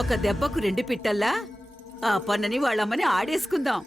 ఒక దెబ్బకు రెండు పిట్టల్లా ఆ పన్నని వాళ్ళమ్మని ఆడేసుకుందాం.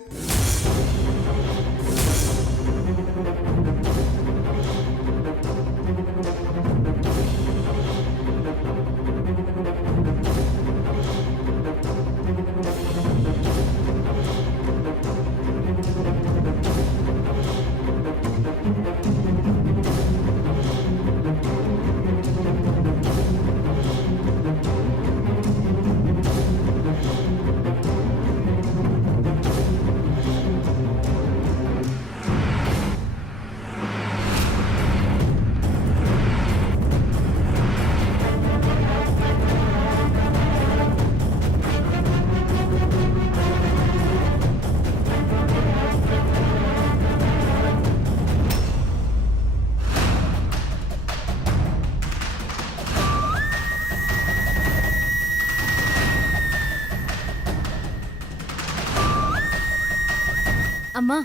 అమ్మా,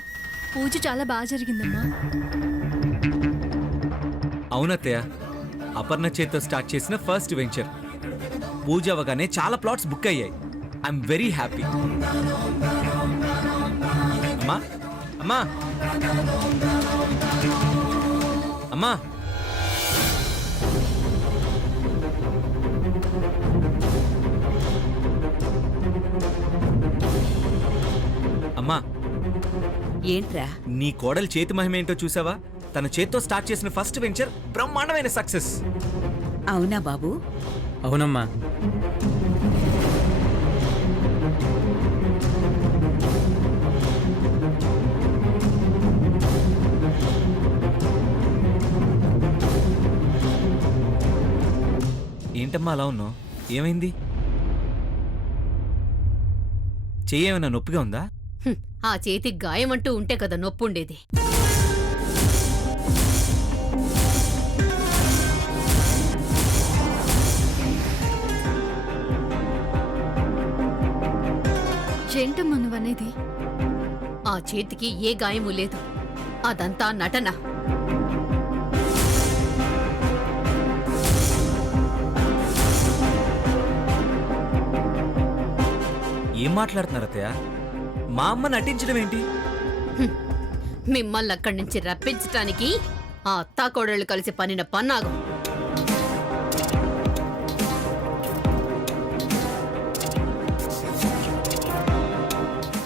పూజ చాలా బాగా జరిగిందమ్మా. అవునత్తయ్య, అపర్ణ చేత్తో స్టార్ట్ చేసిన ఫస్ట్ వెంచర్ పూజ అవగానే చాలా ప్లాట్స్ బుక్ అయ్యాయి. I'm very happy. అమ్మా అమ్మా అమ్మా అమ్మా, ఏంట్రా? నీ కోడలు చేతి మహిమేంటో చూసావా? తన చేత్తో స్టార్ట్ చేసిన ఫస్ట్ వెంచర్ బ్రహ్మాండమైన సక్సెస్. అవునా బాబు? అవునమ్మా. ఏంటమ్మా అలా ఉన్నావు? ఏమైంది? చెయ్యేమైనా నొప్పిగా ఉందా? ఆ చేతి గాయమంటూ ఉంటే కదా నొప్పుండేది. ఏంటమ్మా నువ్వనేది? ఆ చేతికి ఏ గాయము లేదు, అదంతా నటన. ఏం మాట్లాడుతున్నారు అత్తయ్య? మా అమ్మ నటించడం ఏంటి? మిమ్మల్ని అక్కడి నుంచి రప్పించటానికి ఆ అత్తాకోడళ్ళు కలిసి పనిన పన్నాగం.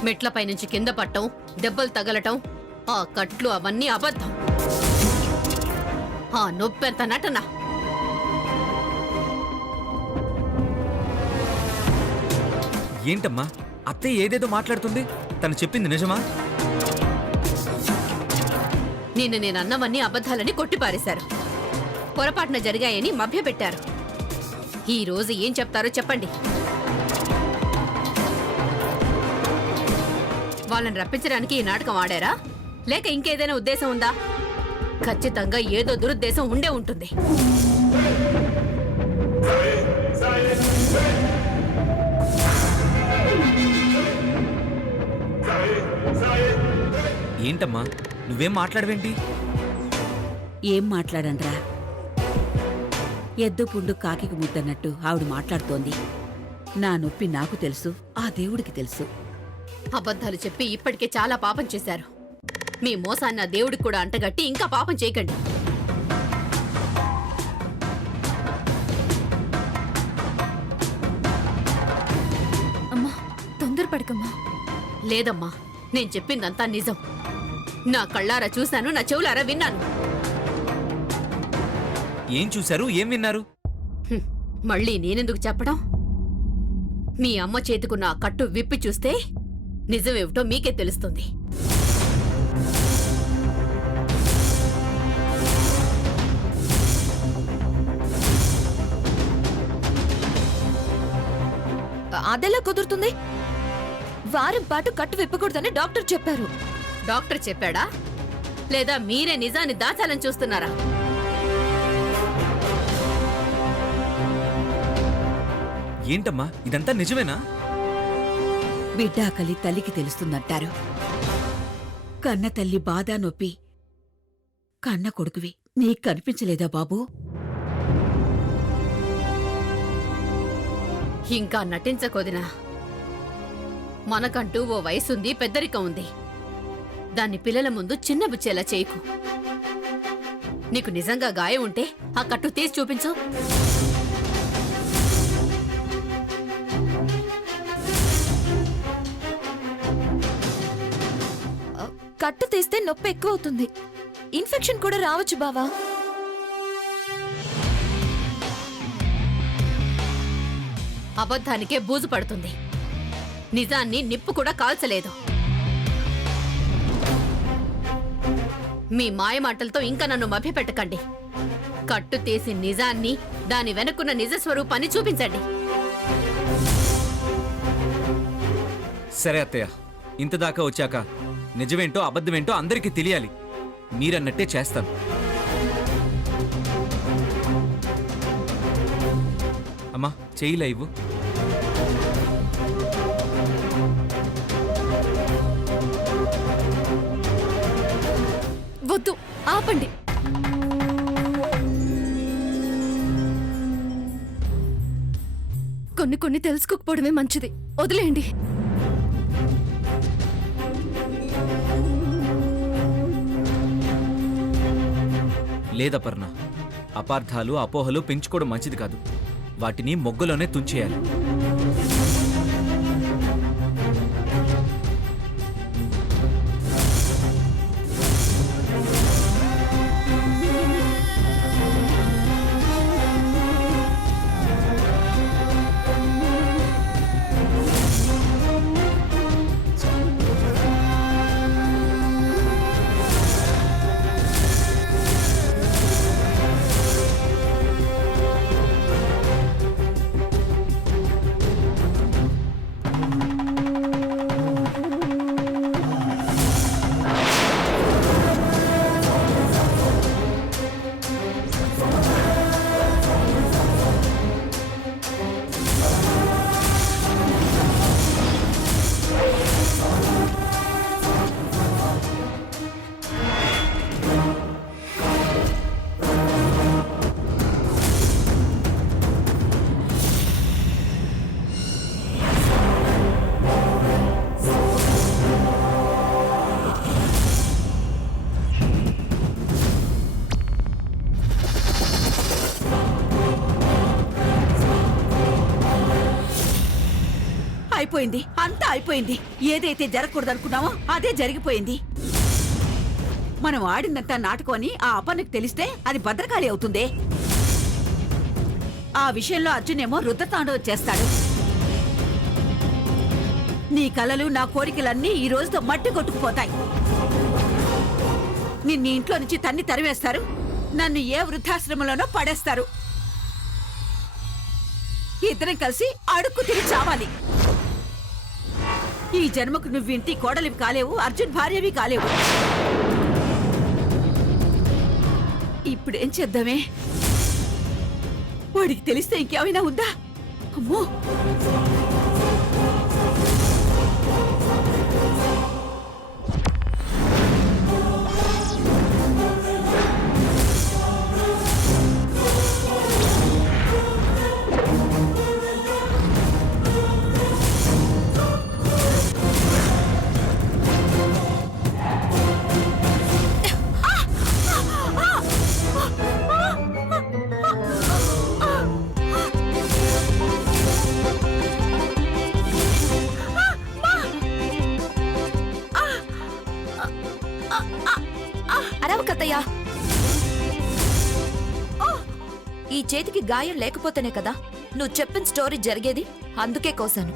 మెట్లపై నుంచి కింద పట్టం, దెబ్బలు తగలటం, ఆ కట్లు అవన్నీ అబద్ధం. ఆ నొప్పెంత నటన. ఏంటమ్మా అత్తయ్య ఏదేదో మాట్లాడుతుంది? తను చెప్పింది నిజమా? నిన్ను నేనన్నవన్నీ అబద్ధాలని కొట్టిపారేశారు. పొరపాటున జరిగాయని మభ్యపెట్టారు. ఈ రోజు ఏం చెప్తారో చెప్పండి. వాళ్ళని రప్పించడానికి ఈ నాటకం ఆడారా, లేక ఇంకేదైనా ఉద్దేశం ఉందా? ఖచ్చితంగా ఏదో దురుద్దేశం ఉండే ఉంటుంది. ఏంటమ్మా నువ్వేం మాట్లాడవేంటి? ఏం మాట్లాడండ్రా? ఎద్దు పుండు కాకికి ముద్దన్నట్టు ఆవిడ మాట్లాడుతోంది. నా నొప్పి నాకు తెలుసు, ఆ దేవుడికి తెలుసు. అబద్ధాలు చెప్పి ఇప్పటికే చాలా పాపం చేశారు. మీ మోసాన్ని ఆ దేవుడికి కూడా అంటగట్టి ఇంకా పాపం చేయకండి. అమ్మా, తొందరపడకమ్మా. లేదమ్మా, నేను చెప్పిందంతా నిజం. నా కళ్ళారా చూశాను, నా చెవులారా విన్నాను. ఏం చూశారు? ఏం విన్నారు? మళ్ళీ నేనెందుకు చెప్పడం? మీ అమ్మ చేతుకున్న ఆ కట్టు విప్పి చూస్తే నిజమేమిటో మీకే తెలుస్తుంది. అదెలా కుదురుతుంది? వారం పాటు కట్టు విప్పకూడదని డాక్టర్ చెప్పారు. డాక్టర్ చెప్పాడా, లేదా మీరే నిజాన్ని దాచాలని చూస్తున్నారా? ఏంటమ్మా ఇదంతా నిజమేనా? బిడ్డాకలి తల్లికి తెలుస్తుందంటారు. కన్న తల్లి బాధ నొప్పి కన్న కొడుకువి నీకు కనిపించలేదా బాబూ? ఇంకా నటించకొదినా. మనకంటూ ఓ వయసుంది, పెద్దరికం ఉంది. దాన్ని పిల్లల ముందు చిన్నబుచ్చేలా చేయకు. నీకు నిజంగా గాయం ఉంటే ఆ కట్టు తీసి చూపించు. కట్టు తీస్తే నొప్పి ఎక్కువ అవుతుంది. ఇన్ఫెక్షన్ కూడా రావచ్చు బావా. అబద్ధానికే బూజు పడుతుంది. నిజాన్ని నిప్పు కూడా కాల్చలేదు. మీ మాయమాటలతో ఇంకా నన్ను మభ్యపెట్టకండి. కట్టు తీసి నిజాన్ని, దాని వెనుకున్న నిజ స్వరూపాన్ని చూపించండి. సరే అత్తయ్య, ఇంతదాకా వచ్చాక నిజమేంటో అబద్ధమేంటో అందరికీ తెలియాలి. మీరన్నట్టే చేస్తాను. అమ్మా, చెయ్యిలా ఇవ్వు. వద్దు, ఆపండి. కొన్ని తెలుసుకోకపోవడమే మంచిది. వదిలేయండి. లేదపర్ణ, అపార్థాలు అపోహలు పెంచుకోవడం మంచిది కాదు. వాటిని మొగ్గలోనే తుంచేయాలి. అయిపోయింది, అంతా అయిపోయింది. ఏదైతే జరగకూడదనుకున్నామో అదే జరిగిపోయింది. మనం ఆడిందంతా నాటకం అని ఆ అపన్నకు తెలిస్తే అది భద్రకాళి అవుతుందే. ఆ విషయంలో అర్జునేమో రుద్రతాండవం చేస్తాడు. నీ కలలు, నా కోరికలన్నీ ఈ రోజుతో మట్టి కొట్టుకుపోతాయి. నిన్ను ఇంట్లో నుంచి తన్ని తరివేస్తారు. నన్ను ఏ వృద్ధాశ్రమంలోనో పడేస్తారు. ఇద్దరం కలిసి అడుక్కు తిరిగి చావాలి. ఈ జన్మకు నువ్వు ఇంటి కోడలివి కాలేవు, అర్జున్ భార్యవి కాలేవు. ఇప్పుడేం చేద్దామే? వాడికి తెలిస్తే ఇంకేమైనా ఉందా? అమ్మో! అరవకత్తయ్యా. ఈ చేతికి గాయం లేకపోతేనే కదా నువ్వు చెప్పిన స్టోరీ జరిగేది. అందుకే కోసాను.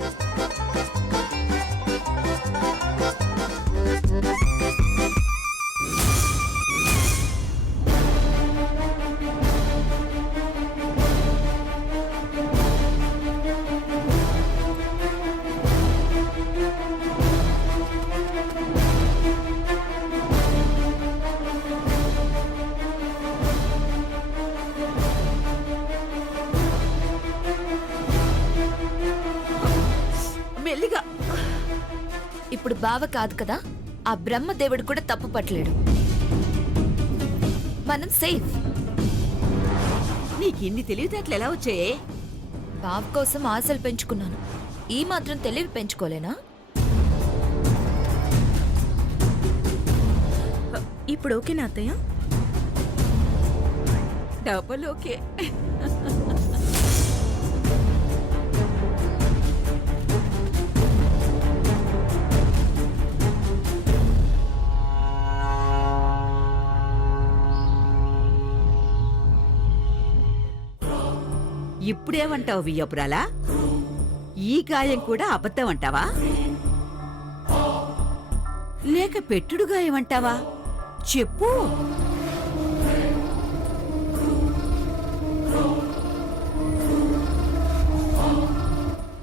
మెల్లిగా. ఇప్పుడు బావ కాదు కదా, ఆ బ్రహ్మదేవుడు కూడా తప్పు పట్టలేడు. మనం సేఫ్. నీకిన్ని తెలివితేటలు ఎలా వచ్చాయే? బాబు కోసం ఆశలు పెంచుకున్నాను. ఈ మాత్రం తెలివి పెంచుకోలేనా? ఇప్పుడు ఓకేనా అత్తయ్య? Double okay. ఇప్పుడేమంటావు వియ్యపురాలా? ఈ గాయం కూడా అబద్ధం అంటావా? లేక పెట్టుడు గాయం అంటావా? చెప్పు.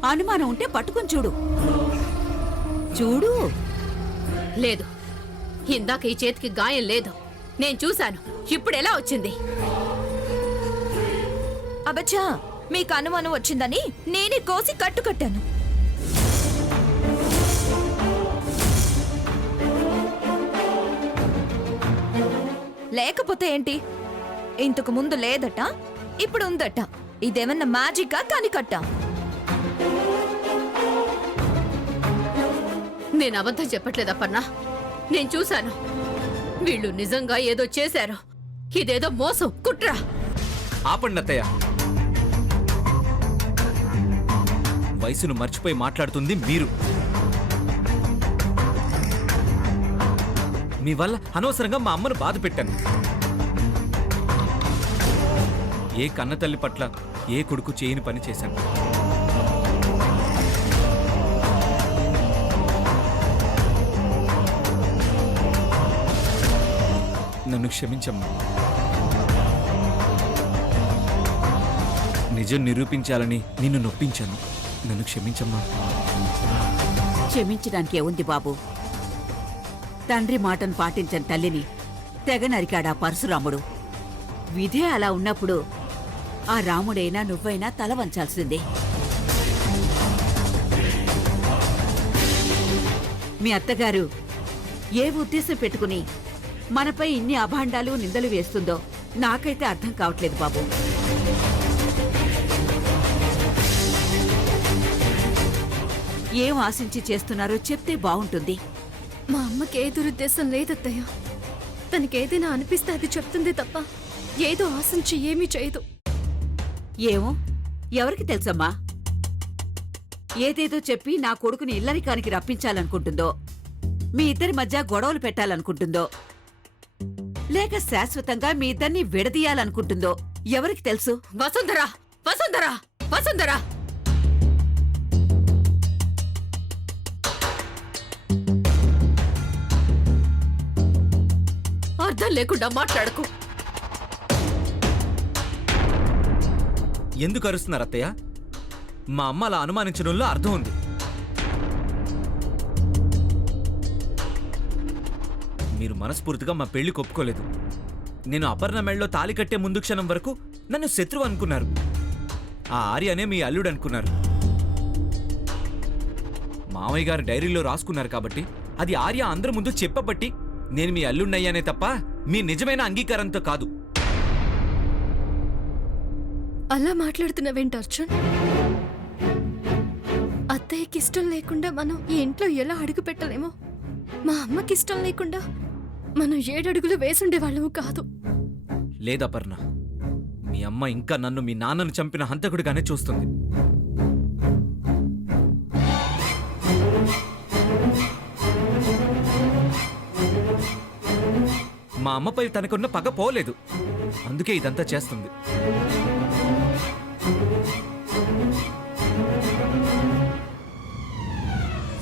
అనుమానం ఉంటే పట్టుకొని చూడు. చూడు. లేదు, ఇందాక ఈ చేతికి గాయం లేదు. నేను చూశాను. ఇప్పుడు ఎలా వచ్చింది? అబచ్చా, మీకు అనుమానం వచ్చిందని నేనే కోసి కట్టుకట్టాను. లేకపోతే ఏంటి? ఇంతకు ముందు లేదట, ఇప్పుడు ఉందట. ఇదేమన్నా మ్యాజికా కాని కట్టా? నేను అబద్ధం చెప్పట్లేదు అపర్ణ. నేను చూశాను. వీళ్ళు నిజంగా ఏదో చేశారు. ఇదేదో మోసం, కుట్ర. ఆపండి అత్తయ్య. వయసును మర్చిపోయి మాట్లాడుతుంది మీరు. మీ వల్ల అనవసరంగా మా అమ్మను బాధ పెట్టాను. ఏ కన్న తల్లి పట్ల ఏ కొడుకు చేయని పని చేశాను. నన్ను క్షమించమ్మా. నిజం నిరూపించాలని నిన్ను నొప్పించాను. నన్ను క్షమించమ్మా. క్షమించడానికే ఉంది బాబు. తండ్రి మాటను పాటించని తల్లిని తెగ నరికాడా పరశురాముడు. విధే అలా ఉన్నప్పుడు ఆ రాముడైనా నువ్వైనా తల వంచాల్సిందే. మీ అత్తగారు ఏ ఉద్దేశం పెట్టుకుని మనపై ఇన్ని అభాండాలు నిందలు వేస్తుందో నాకైతే అర్థం కావట్లేదు బాబు. ఏం ఆశించి చేస్తున్నారో చెప్తే బావుంటుంది. మా అమ్మకి ఏ దురుద్దేశం లేదత్తయ్య. తనకేదైనా అనిపిస్తే అది చెప్తుంది తప్ప ఏదో ఆశించి ఏమీ చేయదు. ఏమో ఎవరికి తెలుసమ్మా? ఏదేదో చెప్పి నా కొడుకుని ఇల్లరికానికి రప్పించాలనుకుంటుందో, మీ ఇద్దరి మధ్య గొడవలు పెట్టాలనుకుంటుందో, లేక శాశ్వతంగా మీ ఇద్దరిని విడదీయాలనుకుంటుందో ఎవరికి తెలుసు? వసుంధరా, వసుంధరా, వసుంధరా! అర్థం లేకుండా మాట్లాడకు. ఎందుకు అరుస్తున్నారు అత్తయ్య? మా అమ్మ అలా అనుమానించడంలో అర్థం ఉంది. మీరు మనస్ఫూర్తిగా మా పెళ్లి ఒప్పుకోలేదు. నేను అపర్ణ మెళ్ళలో తాళి కట్టే ముందు క్షణం వరకు నన్ను శత్రువు అనుకున్నారు. ఆ ఆర్యనే మీ అల్లుడు అనుకున్నారు. మామయ్య గారు డైరీలో రాసుకున్నారు కాబట్టి అది ఆర్య అందరి ముందు చెప్పబట్టి నేను మీ అల్లుడినయ్యానే తప్ప మీ నిజమైన అంగీకారంతో కాదు. అలా మాట్లాడుతున్నావేంటి అర్జున్? అత్తయ్యకి ఇష్టం లేకుండా మనం ఈ ఇంట్లో ఎలా అడుగు పెట్టలేమో, మా అమ్మకి ఇష్టం లేకుండా మనం 7 అడుగులు వేసుండేవాళ్ళము కాదు. లేదపర్ణ, మీ అమ్మ ఇంకా నన్ను మీ నాన్నను చంపిన హంతకుడిగానే చూస్తుంది. మా అమ్మపై తనకున్న పగ పోలేదు. అందుకే ఇదంతా చేస్తుంది.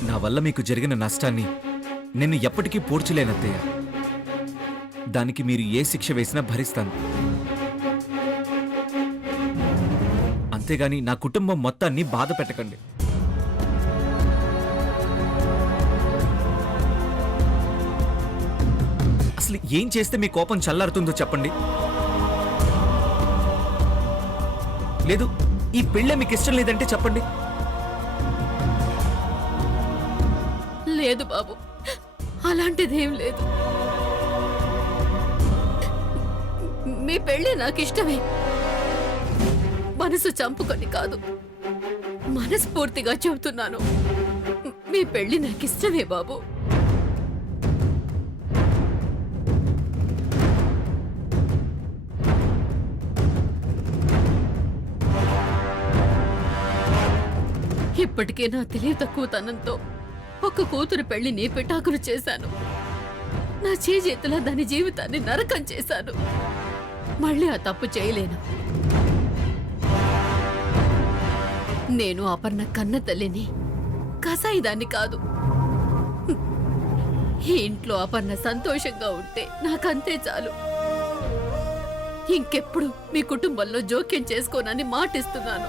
నా వల్ల మీకు జరిగిన నష్టాన్ని నేను ఎప్పటికీ పూడ్చలేనత్తయ్య. దానికి మీరు ఏ శిక్ష వేసినా భరిస్తాను. అంతేగాని నా కుటుంబం మొత్తాన్ని బాధ పెట్టకండి. అసలు ఏం చేస్తే మీ కోపం చల్లారుతుందో చెప్పండి. లేదు, ఈ పెళ్ళే మీకు ఇష్టం లేదంటే చెప్పండి. లేదు బాబు, అలాంటిదేం లేదు. మీ పెళ్ళి నాకు ఇష్టమే, మనసు చంపుకొని కాదు. మనస్ఫూర్తిగా చెబుతున్నాను, మీ పెళ్లి నాకు ఇష్టమే బాబు. ఇప్పటికే నా తెలివి తక్కువతనంతో ఒక కూతురు పెళ్లిని పెటాకులు చేశాను. నా చేతులా దాని జీవితాన్ని నరకం చేశాను. మళ్ళీ ఆ తప్పు చేయలేను. నేను అపర్ణ కన్న తల్లిని, కసాయిదాన్ని కాదు. ఈ ఇంట్లో అపర్ణ సంతోషంగా ఉంటే నాకంతే చాలు. ఇంకెప్పుడు మీ కుటుంబంలో జోక్యం చేసుకోనని మాటిస్తున్నాను.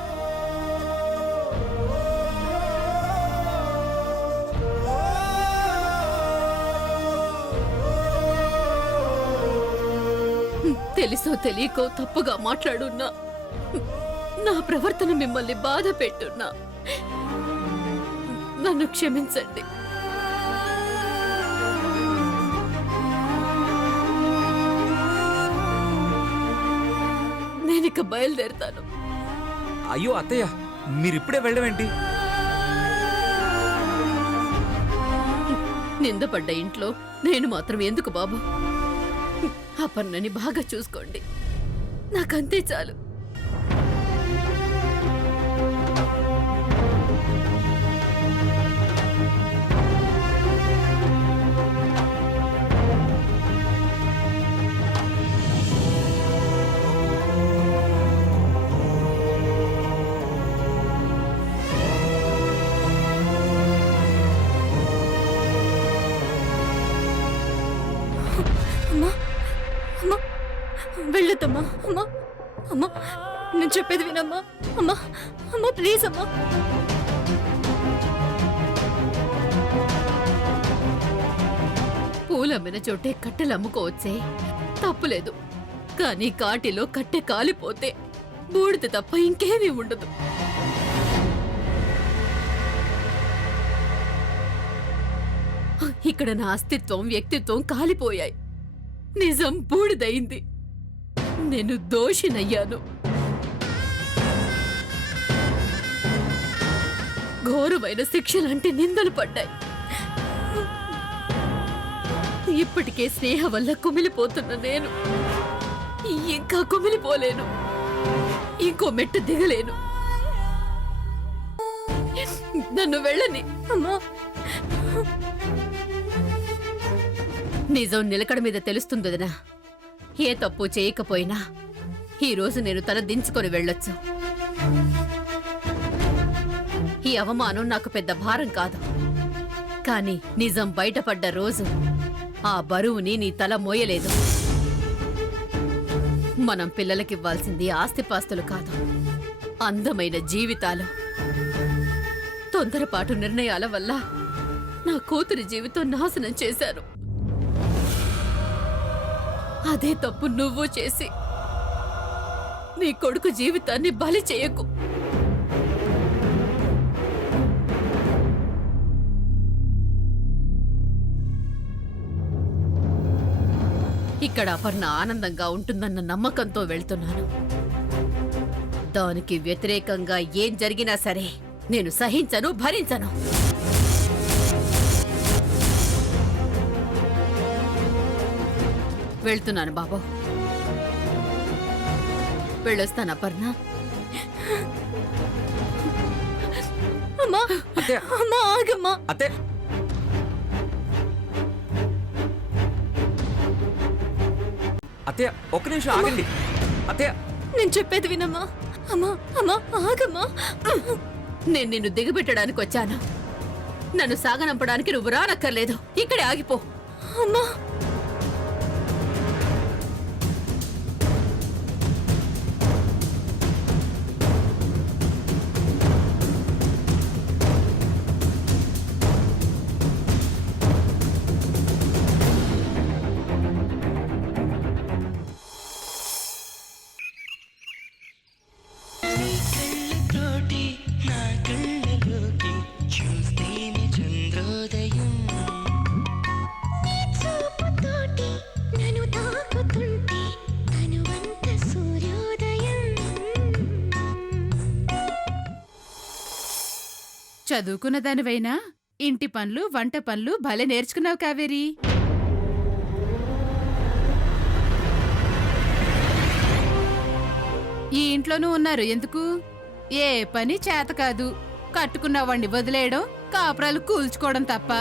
తెలుసో తెలియకో తప్పుగా మాట్లాడున్నా, నా ప్రవర్తన మిమ్మల్ని బాధ పెట్టున్నా నన్ను క్షమించండి. నేనిక బయలుదేరుతాను. అయ్యో అత్తయ్య, మీరిప్పుడే వెళ్ళవేంటి? నిందపడ్డ ఇంట్లో నేను మాత్రం ఎందుకు బాబు? అపర్ణని బాగా చూసుకోండి, నాకంతే చాలు. అమ్మా అమ్మా వెళ్ళొద్దమ్మా. అమ్మా అమ్మా నేను చెప్పేది వినమ్మా. అమ్మా అమ్మా ప్లీజ్ అమ్మా. పూలమ్మిన చోటే కట్టెలు అమ్ముకోవచ్చే, తప్పులేదు. కానీ కాటిలో కట్టె కాలిపోతే బూడిద తప్ప ఇంకేమీ ఉండదు. ఇక్కడ నా అస్తిత్వం, వ్యక్తిత్వం కాలిపోయాయి. నిజం బూడిదయింది. నేను దోషినయ్యాను. ఘోరమైన శిక్షలాంటి నిందలు పడ్డాయి. ఇప్పటికే స్నేహ వల్ల కుమిలిపోతున్న నేను ఇంకా కుమిలిపోలేను. ఇంకో మెట్టు దిగలేను. నన్ను వెళ్ళని. అమ్మా నిజం నిలకడ మీద తెలుస్తుంది వదినా. ఏ తప్పు చేయకపోయినా ఈ రోజు నేను తల దించుకొని వెళ్ళొచ్చు. ఈ అవమానం నాకు పెద్ద భారం కాదు. కానీ నిజం బయటపడ్డ రోజు ఆ బరువుని నీ తల మోయలేదు. మనం పిల్లలకివ్వాల్సింది ఆస్తిపాస్తులు కాదు, అందమైన జీవితాలు. తొందరపాటు నిర్ణయాల వల్ల నా కూతురి జీవితం నాశనం చేశారు. అదే తప్పు నువ్వు చేసి నీ కొడుకు జీవితాన్ని బలి చేయకు. ఇక్కడ అపర్ణ ఆనందంగా ఉంటుందన్న నమ్మకంతో వెళ్తున్నాను. దానికి వ్యతిరేకంగా ఏం జరిగినా సరే నేను సహించను, భరించను. వెళ్తున్నాను బాబు. వెళ్ళొస్తాను అపర్ణ. అమ్మా అత్తయ్య, అమ్మా ఆగమ్మా. అత్తయ్య, అత్తయ్య ఒక్క నిమిషం ఆగండి. అత్తయ్య, నేను చెప్పేది వినమ్మా. అమ్మా అమ్మా ఆగమ్మా. నేను నిన్ను దిగబెట్టడానికి వచ్చాను. నన్ను సాగనంపడానికి నువ్వు రానక్కర్లేదు. ఇక్కడే ఆగిపో. అమ్మా చూస్తేనే చంద్రోదయం. చదువుకున్న దానివైనా ఇంటి పనులు వంట పనులు భలే నేర్చుకున్నావు కావేరి. ఈ ఇంట్లోనూ ఉన్నారు ఎందుకు? ఏ పని చేత కాదు, కట్టుకున్నవాణ్ణి వదిలేయడం, కాపురాలు కూల్చుకోవడం తప్ప.